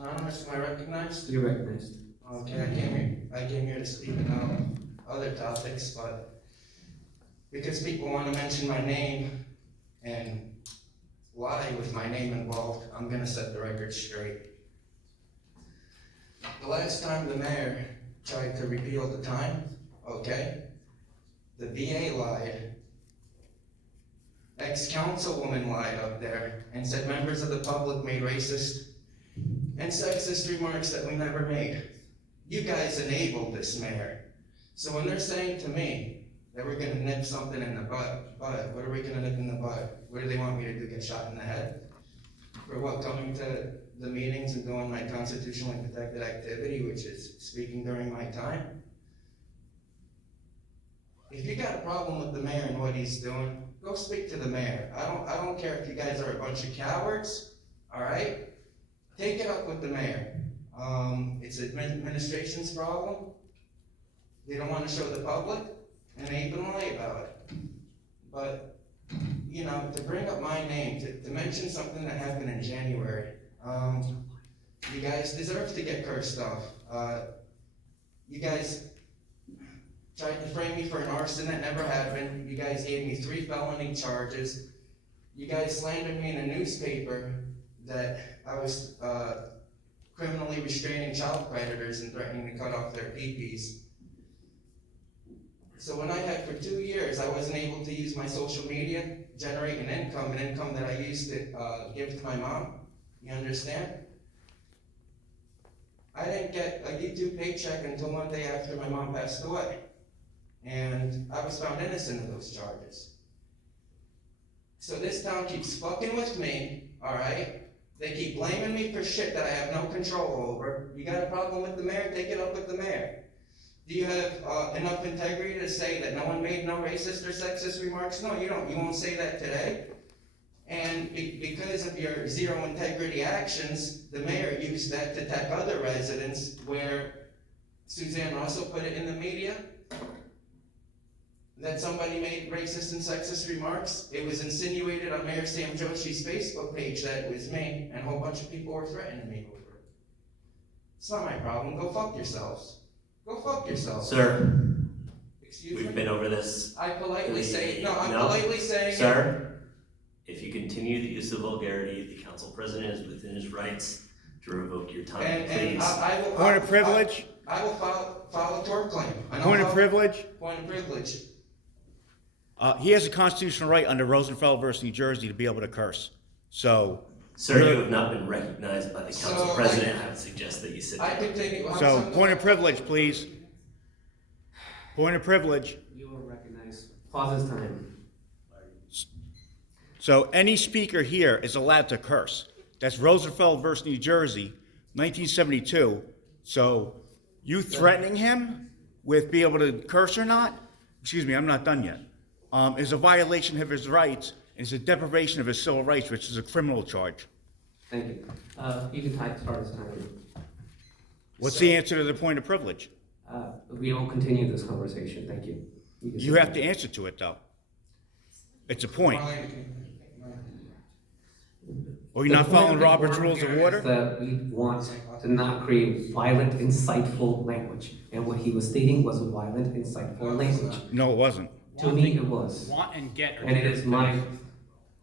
Anonymous, am I recognized? You're recognized. Okay, I came here to speak about other topics, but because people want to mention my name and lie with my name involved, I'm gonna set the record straight. The last time the mayor tried to reveal the time, okay, the VA lied. Ex-councilwoman lied up there and said members of the public made racist and sexist remarks that we never made. You guys enabled this mayor. So when they're saying to me that we're gonna nip something in the butt, what are we gonna nip in the butt? What do they want me to do, get shot in the head? For what, coming to the meetings and doing my constitutionally protected activity, which is speaking during my time? If you got a problem with the mayor and what he's doing, go speak to the mayor. I don't care if you guys are a bunch of cowards, all right? Take it up with the mayor. It's administration's problem. They don't want to show the public, and they even lie about it. But, you know, to bring up my name, to mention something that happened in January, you guys deserve to get cursed off. You guys tried to frame me for an arson that never happened. You guys gave me 3 felony charges. You guys slandered me in a newspaper that I was criminally restraining child predators and threatening to cut off their peepees. So when I had for 2 years, I wasn't able to use my social media, generate an income that I used to give to my mom. You understand? I didn't get a YouTube paycheck until one day after my mom passed away. And I was found innocent of those charges. So this town keeps fucking with me, all right? They keep blaming me for shit that I have no control over. You got a problem with the mayor? Take it up with the mayor. Do you have enough integrity to say that no one made no racist or sexist remarks? No, you don't. You won't say that today. And because of your zero integrity actions, the mayor used that to attack other residents, where Suzanne Russell put it in the media that somebody made racist and sexist remarks. It was insinuated on Mayor Sam Joshi's Facebook page that it was me, and a whole bunch of people were threatening me over it. It's not my problem. Go fuck yourselves. Go fuck yourselves. Sir, Excuse we've me? been over this. I politely say, no, I'm politely saying Sir, if you continue the use of vulgarity, the council president is within his rights to revoke your time, and please. I will. Point of privilege? I will file a tort claim. Point of privilege? Point of privilege. He has a constitutional right under Rosenfeld versus New Jersey to be able to curse. So, Sir, you have not been recognized by the council president. I would suggest that you sit down. I continue. so point of privilege, please. Point of privilege. You are recognized. Pause this time. So any speaker here is allowed to curse. That's Rosenfeld versus New Jersey, 1972. So you threatening him with being able to curse or not, excuse me, I'm not done yet, is a violation of his rights, and is a deprivation of his civil rights, which is a criminal charge. Thank you. You can start this time. What's the answer to the point of privilege? We will continue this conversation. Thank you. You have to answer to it, though. It's a point. Or you're not following Robert's Rules of Order? That we want to not create violent, insightful language. And what he was stating was violent, insightful language. No, it wasn't. To me, it was. Want and get. And it is my...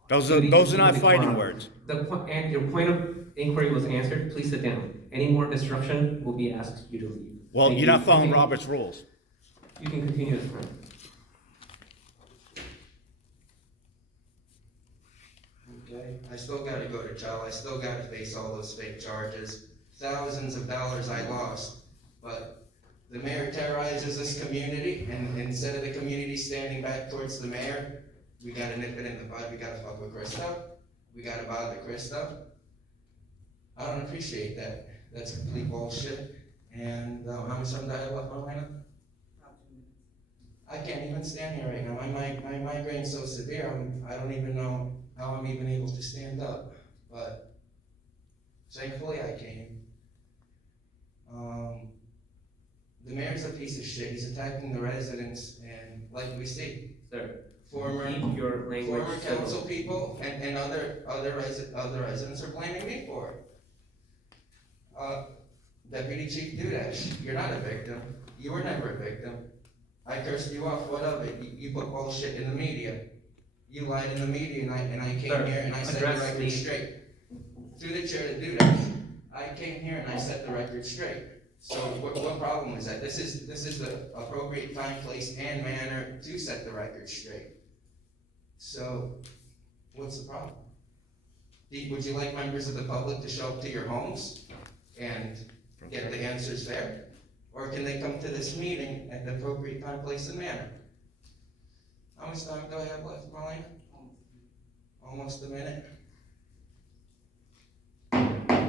Those are not fighting words. And your point of inquiry was answered. Please sit down. Any more disruption will be asked you to leave. Well, Thank you're you. not following Robert's rules. You can continue this time. Okay, I still gotta go to jail. I still gotta face all those fake charges. Thousands of dollars I lost. But the mayor terrorizes this community, and instead of the community standing back towards the mayor, we gotta nip it in the bud. We gotta fuck with Krista. We gotta bother Krista. I don't appreciate that. That's complete bullshit. And how much time do I have left, Marlena? I can't even stand here right now. My migraine's so severe, I don't even know how I'm even able to stand up. But thankfully I came. The mayor's a piece of shit. He's attacking the residents, and like we see, Sir, former keep your language council people and other residents are blaming me for it. Deputy Chief Dudash, you're not a victim. You were never a victim. I cursed you off, what of it? You put bullshit in the media. You lied in the media, and I came Sir, here and I set the address record the- straight. Through the chair to Dudash, I came here and I set the record straight. So what problem is that? This is the appropriate time, place, and manner to set the record straight. So, what's the problem? Would you like members of the public to show up to your homes and get the answers there? Or can they come to this meeting at the appropriate time, place, and manner? How much time do I have left, Marlena? Almost a minute.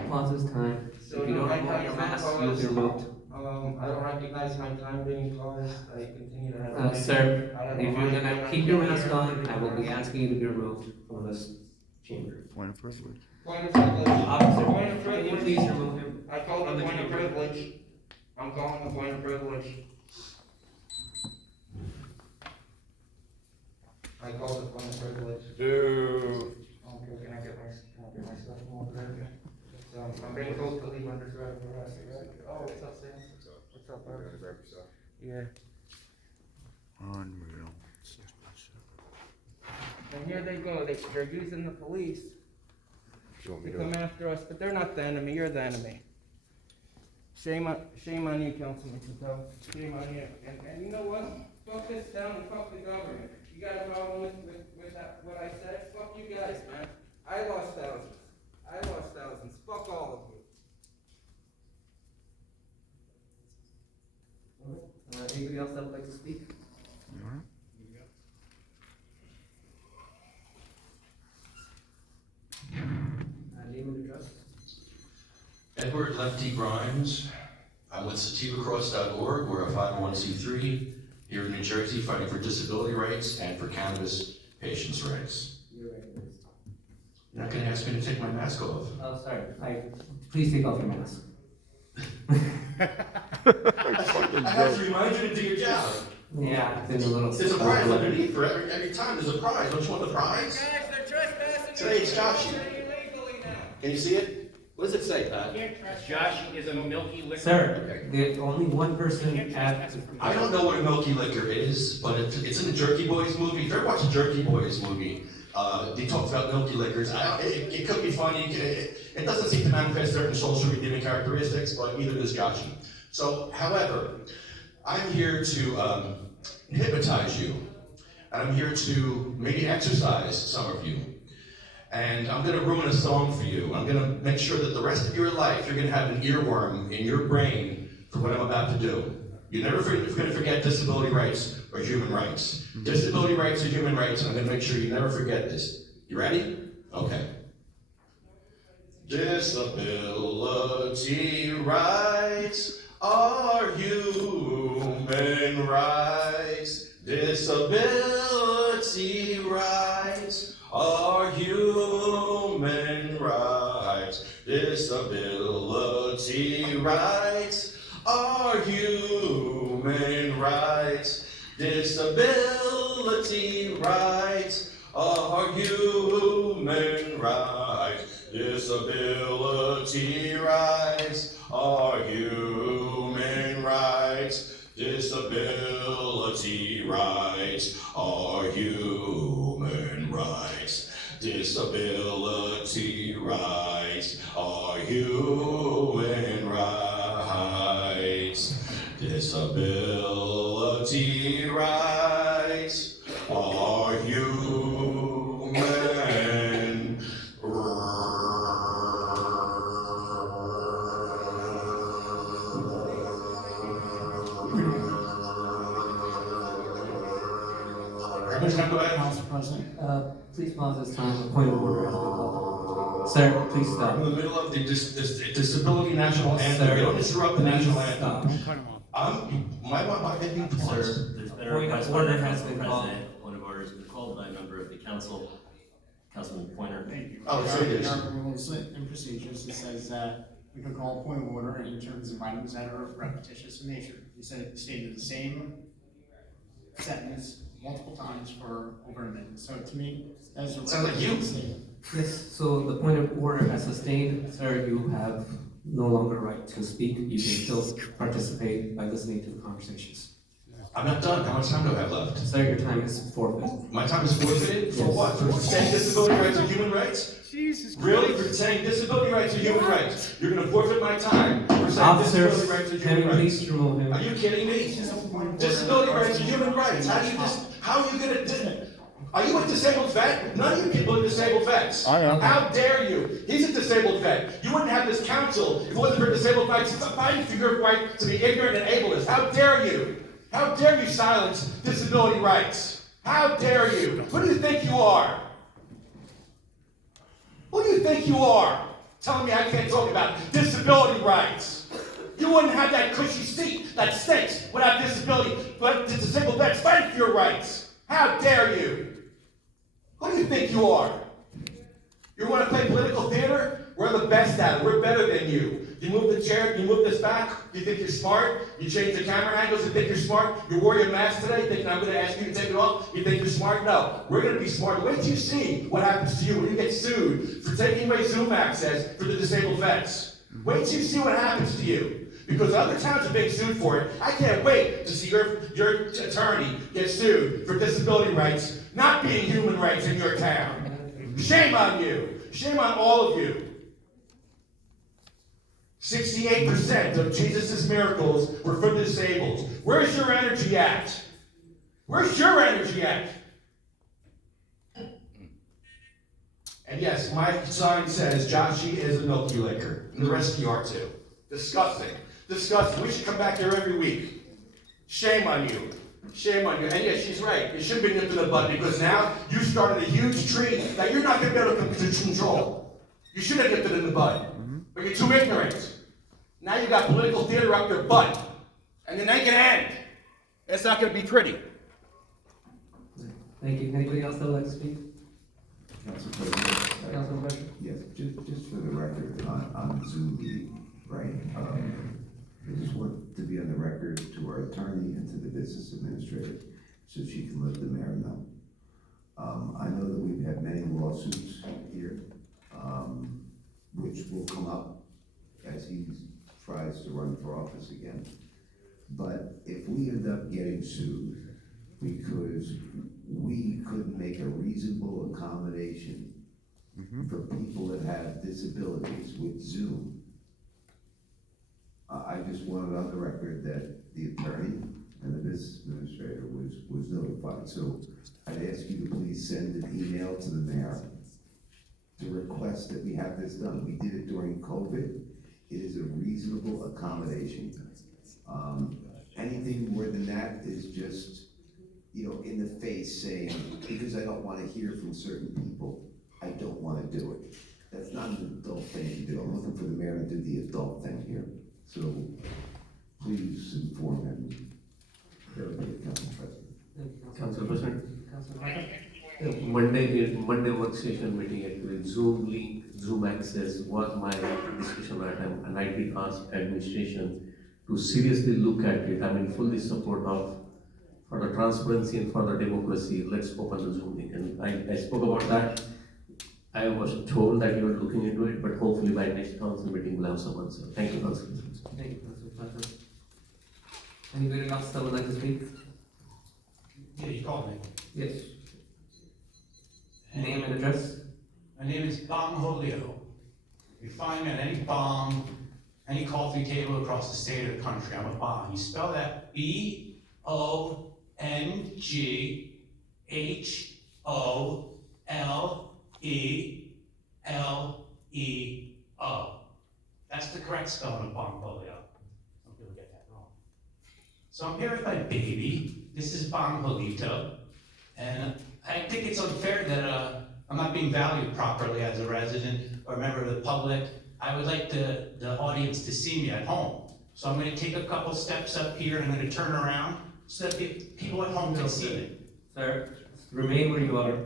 Pause this time. So If you don't my remove your time's mask, not you'll be paused. removed. I don't recognize my time being paused. I continue to have. Sir, I have if you're a gonna mic. keep your mask on, I will be asking you to be removed from this chamber. Point of privilege. Point of privilege. Officer, Point of can you privilege. please remove him? I called From a the point of chamber. privilege. I'm calling a point of privilege. I called a point of privilege. Dude. Okay, can I get my stuff from over there? So, I'm being told to leave under threat of arrest. Oh, what's up, Sam? What's up, bud? Yeah. Unreal. And here they go, they're using the police to come after us, but they're not the enemy, you're the enemy. Shame on you, Councilman Patel. Shame on you. And you know what? Fuck this town and fuck the government. You got a problem with that, what I said? Fuck you guys, man. I lost thousands. Fuck all of you. Anybody else that would like to speak? Name and address. Edward Lefty Grimes. I'm with sativacross.org. We're a 501c3 here in New Jersey fighting for disability rights and for cannabis patients' rights. You're recognized. You're not going to ask me to take my mask off. Oh, sorry. Please take off your mask. I have to remind you to do your job. Yeah, it's in a little. There's a prize underneath for every time. There's a prize. Don't you want the prize? Guys, they're trespassing. Today it's Joshi. Illegally now. Can you see it? What does it say, Pat? Josh is a milky liquor. Sir, there's only one person at. I don't know what a milky liquor is, but it's in the Jerky Boys movie. If you ever watch a Jerky Boys movie, they talk about milky liquors. It could be funny. It doesn't seem to manifest certain social redeeming characteristics, but neither does Joshi. So, however, I'm here to hypnotize you, and I'm here to maybe exercise some of you. And I'm gonna ruin a song for you. I'm gonna make sure that the rest of your life, you're gonna have an earworm in your brain for what I'm about to do. You're never gonna forget disability rights or human rights. Disability rights or human rights, and I'm gonna make sure you never forget this. You ready? Okay. Disability rights are human rights. Disability rights are human rights. Disability rights are human rights. Disability rights are human rights. Disability rights are human rights. Disability rights are human rights. Disability rights are human rights. Disability rights are human Council President. Please pause this time. A point of order has been called. Sir, please stop. I'm in the middle of the disability national anthem. You don't interrupt the national anthem. Stop. Don't cut him off. My being paused. Sir, there's been a Point of request by order the has council been called. president. Point of order has been called by a member of the council, Councilman Pointer. Thank you. Oh, so it is. In our rules and procedures, it says that we can call a point of order in terms of items that are repetitious in nature. You stated the same sentence multiple times for over a minute. So to me, that's a Sounds like you. statement. Yes, so the point of order has sustained. Sir, you have no longer right to speak. You can still participate by listening to the conversations. I'm not done. How much time do I have left? Sir, your time is forfeit. My time is forfeited? For Yes. what? For saying disability rights are human rights? Jesus Really? For saying disability rights are human rights? You're gonna forfeit my time for saying Officers, disability rights are can human you rights? please remove him? Are you kidding me? Disability rights are human rights. How are you gonna, are you a disabled vet? None of you people are disabled vets. I am. How dare you? He's a disabled vet. You wouldn't have this council if it wasn't for disabled vets fighting for your right to be ignorant and ableist. How dare you? How dare you silence disability rights? How dare you? Who do you think you are? Who do you think you are? Telling me I can't talk about disability rights. You wouldn't have that cushy seat that stinks without disability, but the disabled vets fighting for your rights. How dare you? Who do you think you are? You want to play political theater? We're the best at it. We're better than you. You move the chair, you move this back, you think you're smart, you change the camera angles, you think you're smart, you wore your mask today, thinking I'm going to ask you to take it off, you think you're smart? No, we're going to be smart. Wait till you see what happens to you when you get sued for taking away Zoom access for the disabled vets. Wait till you see what happens to you. Because other towns are being sued for it. I can't wait to see your attorney get sued for disability rights not being human rights in your town. Shame on you. Shame on all of you. 68% of Jesus' miracles were for the disabled. Where's your energy at? Where's your energy at? And yes, my sign says, Joshi is a milky liquor. And the rest of you are too. Disgusting. Disgusting. We should come back here every week. Shame on you. Shame on you. And yes, she's right. You should be nipped in the bud because now you started a huge tree that you're not going to be able to control. You should have nipped it in the bud. But you're too ignorant. Now you got political theater up your butt. And it ain't going to end. It's not going to be pretty. Thank you. Anybody else that would like to speak? Council President. Councilman Butcher? Yes, just for the record, on Zoom meeting, right? I just want to be on the record to our attorney and to the business administrator, so she can let the mayor know. I know that we've had many lawsuits here, which will come up as he tries to run for office again. But if we end up getting sued because we couldn't make a reasonable accommodation for people that have disabilities with Zoom, I just wanted on the record that the attorney and the business administrator was notified. So I'd ask you to please send an email to the mayor to request that we have this done. We did it during COVID. It is a reasonable accommodation. Anything more than that is just, in the face saying, because I don't want to hear from certain people, I don't want to do it. That's not an adult thing to do. I'm looking for the mayor to do the adult thing here. So please inform him. Council President. Council President, Councilman Butcher? Monday workstation meeting actually, Zoom link, Zoom access was my discussion item, and I did ask administration to seriously look at it. I'm in fully support of, for the transparency and for the democracy, let's open the Zoom link. And I spoke about that. I was told that you were looking into it, but hopefully by next council meeting we'll have some answer. Thank you, Council. Thank you, Councilman Butcher. Anybody else that would like to speak? Yeah, you called me. Yes. Name and address? My name is Bong Holio. You find me at any bong, any coffee table across the state or the country, I'm a bong. You spell that BONGHOLELEO. That's the correct spelling of Bong Holio. Some people get that wrong. So I'm here with my baby. This is Bong Holito. And I think it's unfair that I'm not being valued properly as a resident or a member of the public. I would like the audience to see me at home. So I'm going to take a couple steps up here and I'm going to turn around so that people at home can see me. Sir, remain where you are.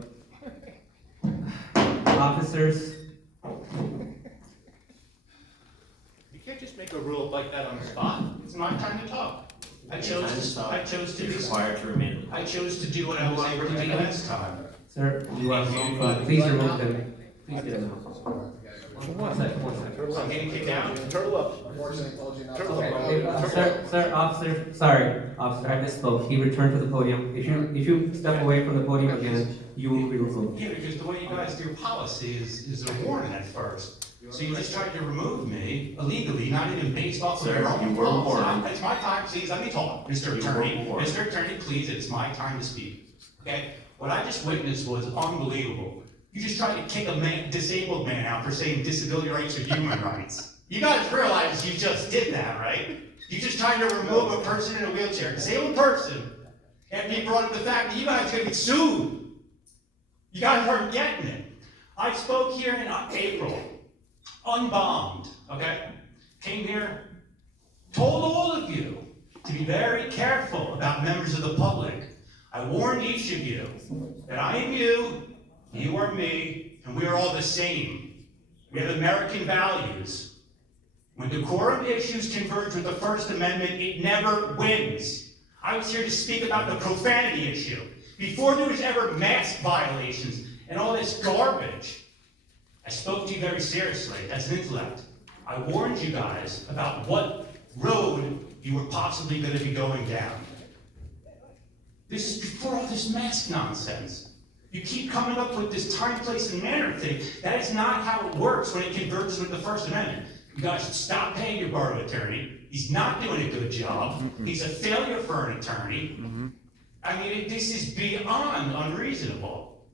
Officers, You can't just make a rule like that on the spot. It's my time to talk. I chose to You're do required to remain. I chose to do what I was able to do last time. sir, you are, please remove them. Please get out. One second. I'm getting kicked out? Officer, sorry, officer, I misspoke. He returned to the podium. If you step away from the podium again, you will be removed. Yeah, because the way you guys do policy is a warning at first. So you just tried to remove me illegally, not even based off of Sir, your own you were policy. warned. It's my time, please, let me talk, Mr. Attorney. You were warned. Mr. Attorney, please, it's my time to speak, okay? What I just witnessed was unbelievable. You just tried to kick a disabled man out for saying disability rights are human rights. You guys realize you just did that, right? You just tried to remove a person in a wheelchair, disabled person, and you brought up the fact that you guys are gonna get sued. You guys weren't getting it. I spoke here in April, unbombed, okay? Came here, told all of you to be very careful about members of the public. I warned each of you that I am you, you are me, and we are all the same. We have American values. When decorum issues converge with the First Amendment, it never wins. I was here to speak about the profanity issue. Before there was ever mask violations and all this garbage, I spoke to you very seriously as an intellect. I warned you guys about what road you were possibly going to be going down. This is before all this mask nonsense. You keep coming up with this time, place, and manner thing. That is not how it works when it converges with the First Amendment. You guys should stop paying your borough attorney. He's not doing a good job. He's a failure for an attorney. I mean, this is beyond unreasonable.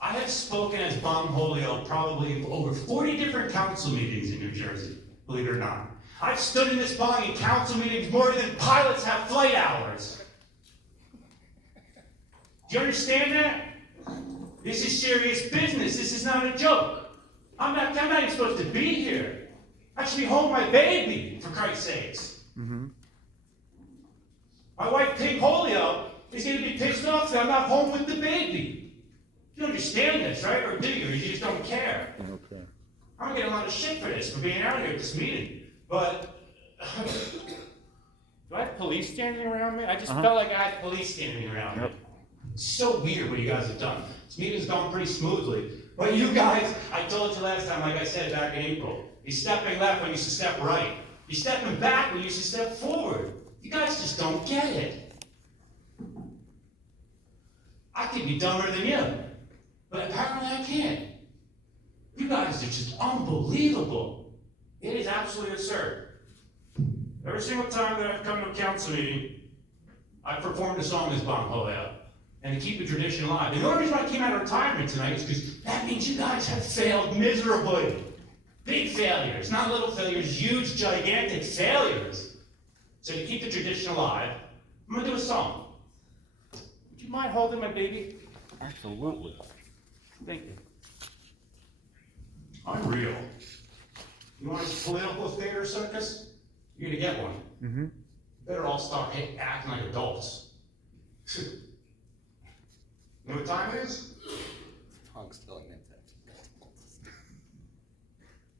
I have spoken as Bon Holio probably over 40 different council meetings in New Jersey, believe it or not. I've stood in this body in council meetings more than pilots have flight hours. Do you understand that? This is serious business. This is not a joke. I'm not even supposed to be here. I should be home with my baby, for Christ's sakes. My wife, Pink Holio, is going to be pissed off that I'm not home with the baby. You understand this, right? Or do you? Or you just don't care? Okay. I'm getting a lot of shit for this, for being out here at this meeting. But do I have police standing around me? I just felt like I had police standing around me. It's so weird what you guys have done. This meeting's going pretty smoothly. But you guys, I told you last time, like I said back in April, you're stepping left when you used to step right. You're stepping back when you used to step forward. You guys just don't get it. I could be dumber than you, but apparently I can't. You guys are just unbelievable. It is absolutely absurd. Every single time that I've come to a council meeting, I've performed a song as Bon Holio. And to keep the tradition alive. And the only reason I came out of retirement tonight is because that means you guys have failed miserably. Big failures, not little failures, huge, gigantic failures. So to keep the tradition alive, I'm gonna do a song. Would you mind holding my baby? Absolutely. Thank you. I'm real. You want a political theater circus? You're gonna get one. Better all start acting like adults. You know what time it is?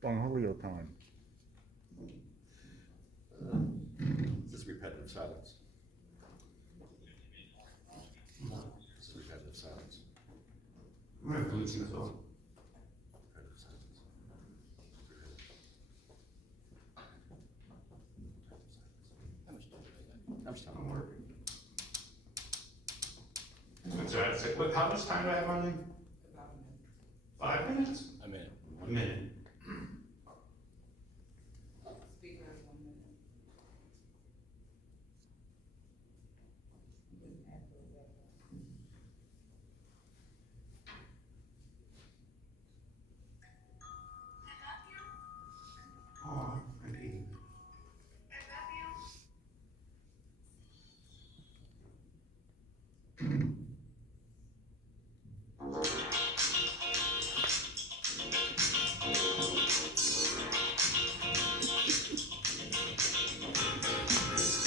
Bon Holio time. This repetitive silence. This is repetitive silence. I'm gonna lose you as well. Repetitive silence. How much time I'm working? That's right. It's like, how much time do I have on me? 5 minutes? A minute. A minute. Speaker has 1 minute. Oh, my baby.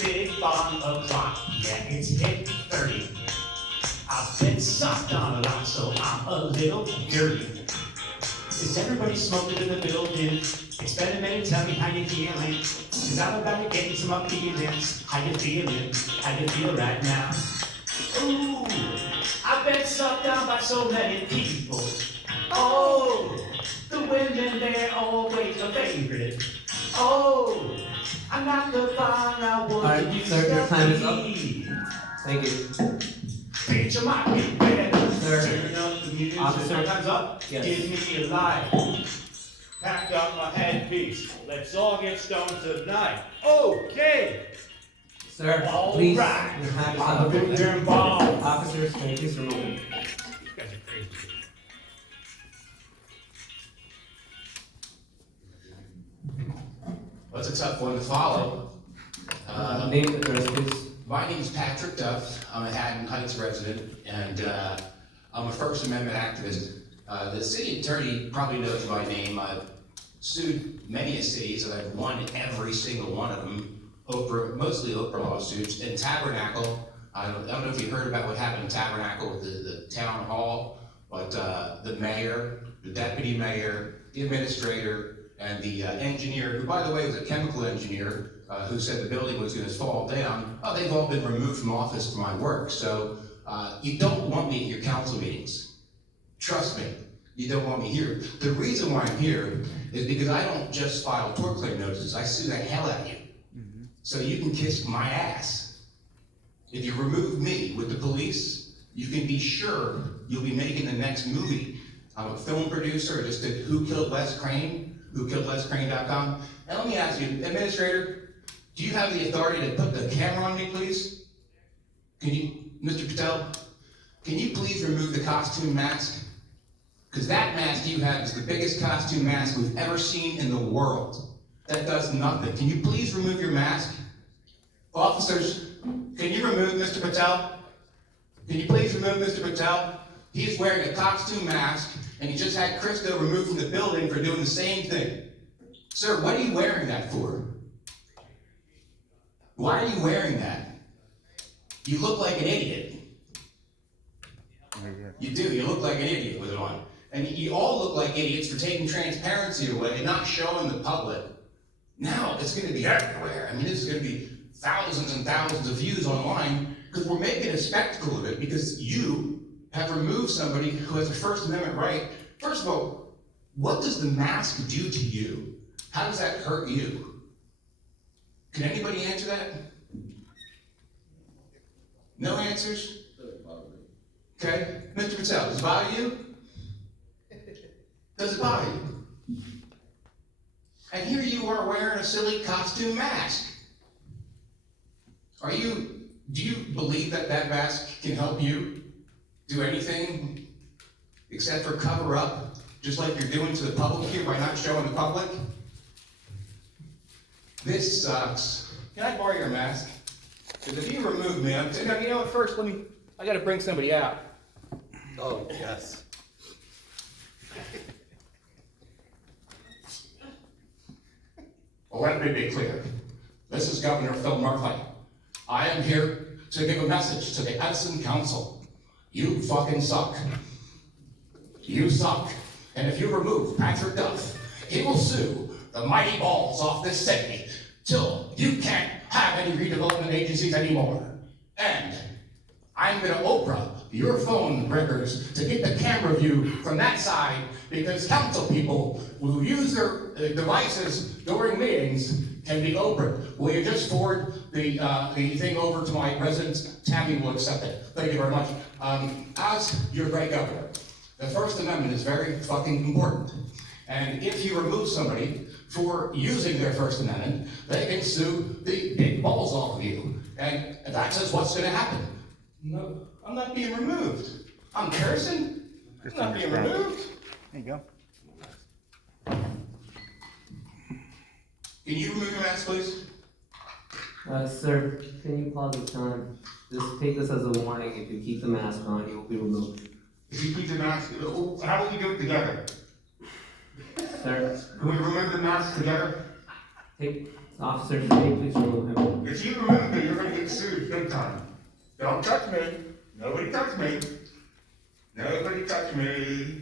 Big bomb o'clock, yeah, it's 8:30. I've been sucked on a lot, so I'm a little dirty. Is everybody smoking in the building? Experiment, tell me how you feeling. Cause I'm about to get you some up feelings. How you feeling? How you feel right now? Ooh, I've been sucked down by so many people. All secret. Oh, I'm not the fun I want Alright, you sir, your time is up. be. Thank you. Picture my big bed, Sir. turn up the music. Officer. My time's up. Yes. Give me a light. Packed up my headpiece. Let's all get stoned tonight. Okay. Sir, All please, right. your time is I'm up. a big damn bomb. Officers, can you please remove him? You guys are crazy. Well, it's a tough one to follow. Name and address, please. My name is Patrick Duff. I'm a Haddon Heights resident, and I'm a First Amendment activist. The city attorney probably knows my name. I've sued many cities, and I've won every single one of them. Mostly Oprah lawsuits. In Tabernacle, I don't know if you heard about what happened in Tabernacle with the town hall, but the mayor, the deputy mayor, the administrator, and the engineer, who by the way was a chemical engineer, who said the building was going to fall down, they've all been removed from office for my work. So you don't want me at your council meetings. Trust me, you don't want me here. The reason why I'm here is because I don't just file tort claim notices, I sue the hell out of you. So you can kiss my ass. If you remove me with the police, you can be sure you'll be making the next movie. I'm a film producer, I just did Who Killed Les Crane, whokilledlescrane.com. And let me ask you, administrator, do you have the authority to put the camera on me, please? Can you, Mr. Patel, can you please remove the costume mask? Because that mask you have is the biggest costume mask we've ever seen in the world. That does nothing. Can you please remove your mask? Officers, can you remove Mr. Patel? Can you please remove Mr. Patel? He's wearing a costume mask, and he just had Christo removed from the building for doing the same thing. Sir, what are you wearing that for? Why are you wearing that? You look like an idiot. You do, you look like an idiot with it on. And you all look like idiots for taking transparency away and not showing the public. Now it's going to be everywhere. I mean, it's going to be thousands and thousands of views online because we're making a spectacle of it because you have removed somebody who has a First Amendment right. First of all, what does the mask do to you? How does that hurt you? Can anybody answer that? No answers? Okay, Mr. Patel, does it bother you? Does it bother you? And here you are wearing a silly costume mask. Do you believe that that mask can help you do anything except for cover up, just like you're doing to the public here by not showing the public? This sucks. Can I borrow your mask? Because if you remove me, you know what, first I gotta bring somebody out. Oh, yes. Well, let me be clear. This is Governor Phil Murphy. I am here to give a message to the Edison Council. You fucking suck. You suck. And if you remove Patrick Duff, he will sue the mighty balls off this city till you can't have any redevelopment agencies anymore. And I'm gonna Oprah your phone records to get the camera view from that side because council people who use their devices during meetings can be Oprah. Will you just forward the thing over to my residence? Tammy will accept it. Thank you very much. As your great governor, the First Amendment is very fucking important. And if you remove somebody for using their First Amendment, they can sue the big balls off of you. And that's just what's gonna happen. No, I'm not being removed. I'm Harrison. I'm not being removed. There you go. Can you remove your mask, please? Sir, can you pause the time? Just take this as a warning. If you keep the mask on, you will be removed. If you keep the mask, how will we do it together? Sir, Can we remove the mask together? Officer, please remove him. If you remove me, you're gonna get sued big time. Don't touch me. Nobody touch me. Nobody touch me.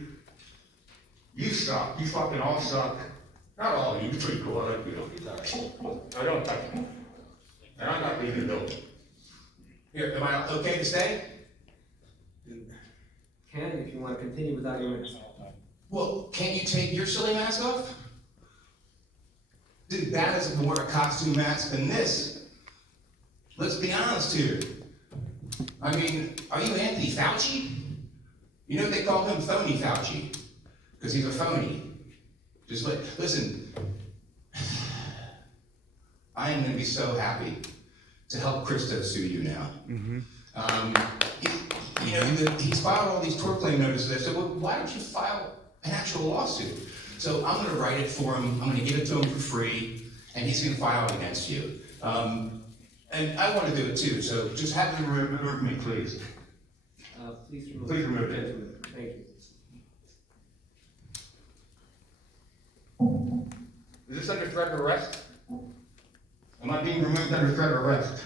You suck. You fucking all suck. Not all of you. You're pretty cool. I like you. I don't touch me. And I'm not leaving the building. Here, am I okay to stay? Can if you want to continue without your mask. Well, can't you take your silly mask off? Dude, that is more a costume mask than this. Let's be honest here. I mean, are you Anthony Fauci? You know they call him Phony Fauci, because he's a phony. Just listen, I am gonna be so happy to help Christo sue you now. He's filed all these tort claim notices. I said, well, why don't you file an actual lawsuit? So I'm gonna write it for him, I'm gonna give it to him for free, and he's gonna file it against you. And I wanna do it too, so just have him remove me, please. Please remove it. Thank you. Is this under threat of arrest? Am I being removed under threat of arrest?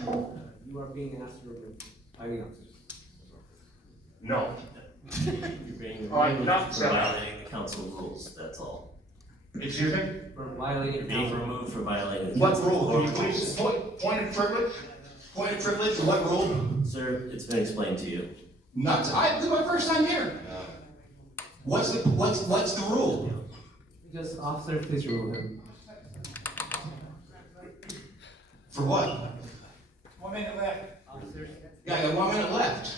You are being asked to remove. I mean, No. You're being All right, removed enough for said. violating the council rules, that's all. Excuse me? for You're violating being council. removed for violating the What council rule? Can you rules. please, point of privilege? Point of privilege, what rule? Sir, it's been explained to you. This is my first time here. What's the rule? Just officer, please remove him. For what? 1 minute left. Officers. Yeah, I got 1 minute left.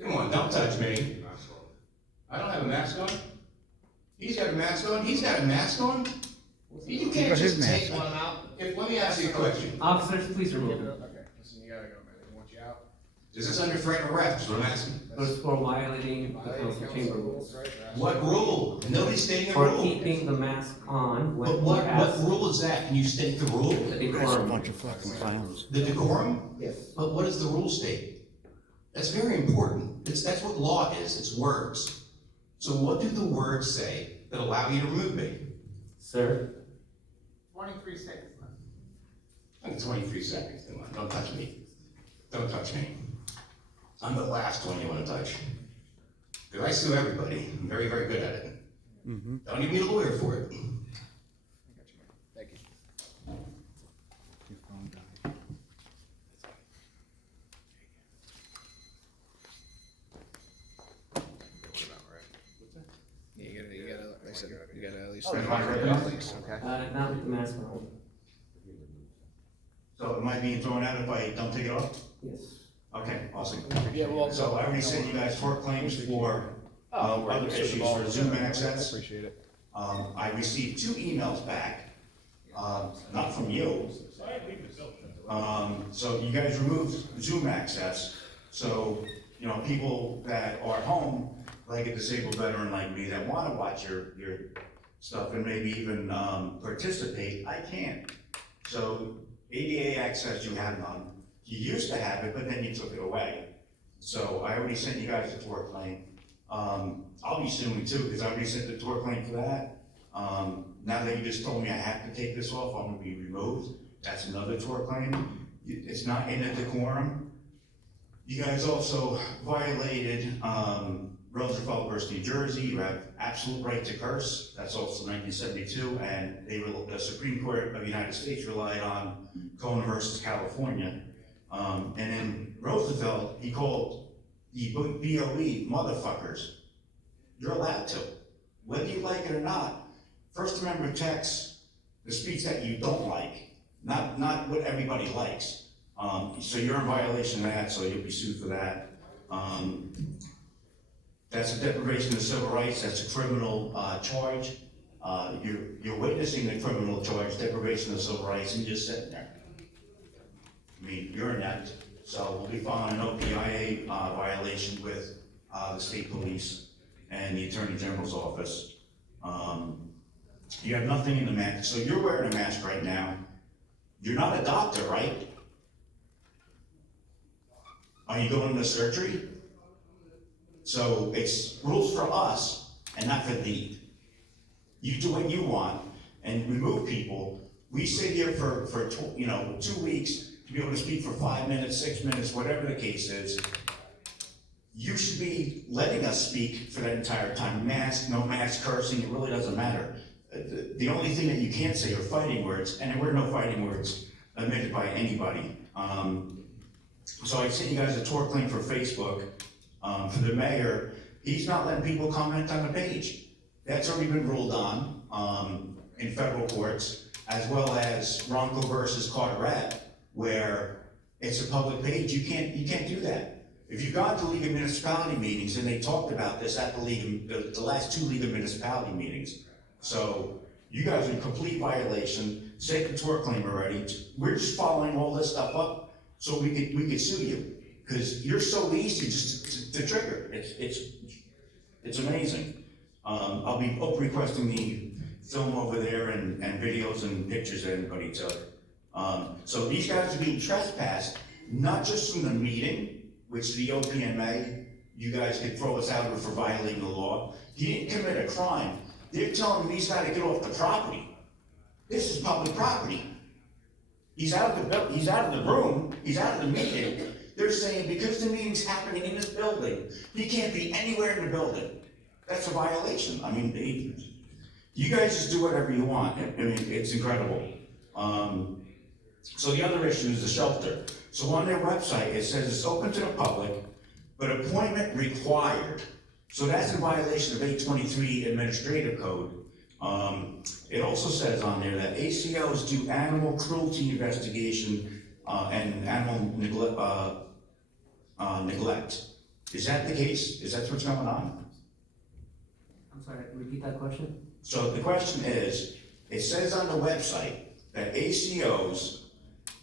Come on, don't touch me. I don't have a mask on. He's got a mask on, he's got a mask on. You can't just take one out. Let me ask you a question. Officers, please remove him. Okay, listen, you gotta go, man. They want you out. Is this under threat of arrest? Is what I'm asking. It's for violating the council chamber rules. What rule? Nobody's stating a For rule. keeping the mask on when But he what has rule is that? Can you state the rule? the decorum. of fucking clowns. The decorum? Yes. But what does the rule state? That's very important. That's what law is, it's words. So what do the words say that allow you to remove me? Sir, 23 seconds left. I'm 23 seconds, come on, don't touch me. Don't touch me. I'm the last one you wanna touch. Because I sue everybody, I'm very, very good at it. Don't even need a lawyer for it. Thank you. You gotta at least. now with the mask on. So am I being thrown out if I don't take it off? Yes. Okay, awesome. Yeah, well. So I already sent you guys tort claims for, other issues for Zoom access. Appreciate it. I received 2 emails back, not from you. So you guys removed Zoom access, so, people that are at home, like a disabled veteran like me, that wanna watch your stuff and maybe even, participate, I can't. So ADA access, you have none. You used to have it, but then you took it away. So I already sent you guys a tort claim. I'll be suing too, because I already sent the tort claim for that. Now that you just told me I have to take this off, I'm gonna be removed. That's another tort claim. It's not in a decorum. You guys also violated, Roosevelt versus New Jersey. You have absolute right to curse. That's also 1972, and the Supreme Court of the United States relied on Cohen versus California. And in Roosevelt, he called the BOE motherfuckers. You're allowed to, whether you like it or not. First Amendment protects the speech that you don't like, not what everybody likes. So you're in violation of that, so you'll be sued for that. That's a deprivation of civil rights, that's a criminal charge. You're witnessing the criminal charge, deprivation of civil rights, and you're just sitting there. I mean, you're inept, so we'll be filing an OPIA violation with the state police and the Attorney General's office. You have nothing in the mask, so you're wearing a mask right now. You're not a doctor, right? Are you going to surgery? So it's rules for us and not for thee. You do what you want and remove people. We sit here for 2 weeks to be able to speak for 5 minutes, 6 minutes, whatever the case is. You should be letting us speak for that entire time. Mask, no mask, cursing, it really doesn't matter. The only thing that you can't say are fighting words, and there were no fighting words admitted by anybody. So I sent you guys a tort claim for Facebook. For the mayor, he's not letting people comment on the page. That's already been ruled on in federal courts. as well as Ronco versus Carteret, where it's a public page. You can't do that. If you've gone to League of Municipality meetings, and they talked about this at the last two League of Municipality meetings. So you guys are in complete violation. State the tort claim already. We're just following all this stuff up so we could sue you, because you're so easy just to trigger. It's amazing. I'll be requesting the film over there and videos and pictures that anybody took. So these guys are being trespassed, not just from the meeting, which the OPMA, you guys could throw us out for violating the law. He didn't commit a crime. They're telling him he's got to get off the property. This is public property. He's out of the room, he's out of the meeting. They're saying because the meeting's happening in this building, he can't be anywhere in the building. That's a violation. I mean, you guys just do whatever you want. I mean, it's incredible. So the other issue is the shelter. So on their website, it says it's open to the public, but appointment required. So that's in violation of 823 Administrative Code. It also says on there that ACOs do animal cruelty investigation and animal neglect. Is that the case? Is that what's going on? I'm sorry, repeat that question? So the question is, it says on the website that ACOs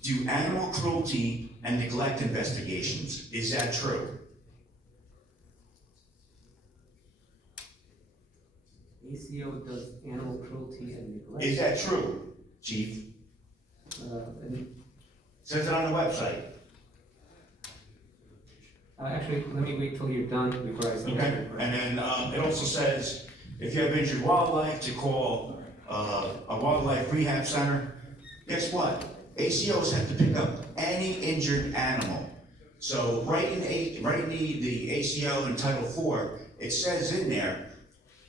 do animal cruelty and neglect investigations. Is that true? ACO does animal cruelty and neglect. Is that true, Chief? Says it on the website. Actually, let me wait till you're done before I say Okay, that. and then it also says, if you have injured wildlife, to call a wildlife rehab center. Guess what? ACOs have to pick up any injured animal. So right in the ACO in Title IV, it says in there,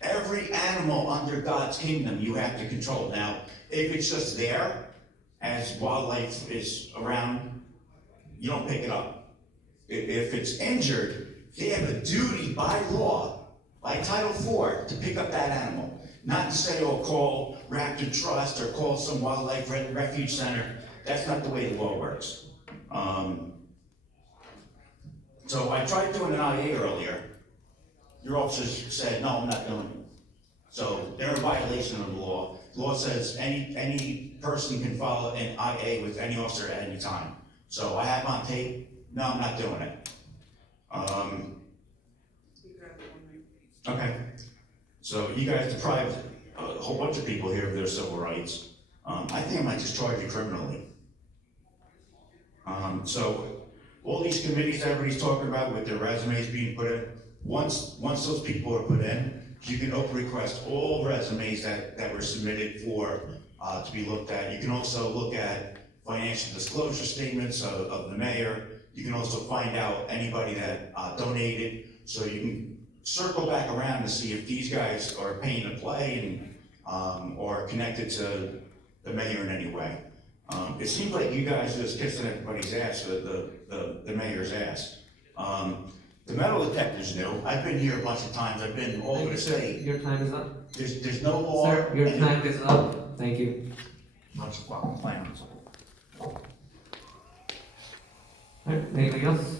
every animal under God's kingdom you have to control. Now, if it's just there, as wildlife is around, you don't pick it up. If it's injured, they have a duty by law, by Title IV, to pick up that animal. Not to say, oh, call Raptor Trust or call some wildlife refuge center. That's not the way the law works. So I tried doing an IA earlier. Your officers said, no, I'm not doing it. So they're in violation of the law. The law says any person can file an IA with any officer at any time. So I have on tape, no, I'm not doing it. Okay. So you guys deprived a whole bunch of people here of their civil rights. I think I might just charge you criminally. So all these committees everybody's talking about with their resumes being put in, once those people are put in, you can open request all resumes that were submitted for to be looked at. You can also look at financial disclosure statements of the mayor. You can also find out anybody that donated, so you can circle back around to see if these guys are paying to play and or connected to the mayor in any way. It seems like you guys are just kissing everybody's ass, the mayor's ass. The metal detector's new. I've been here a bunch of times. I've been all over the state. Your time is up. There's no law. Sir, your time is up. Thank you. Well, plans. All right, anything else?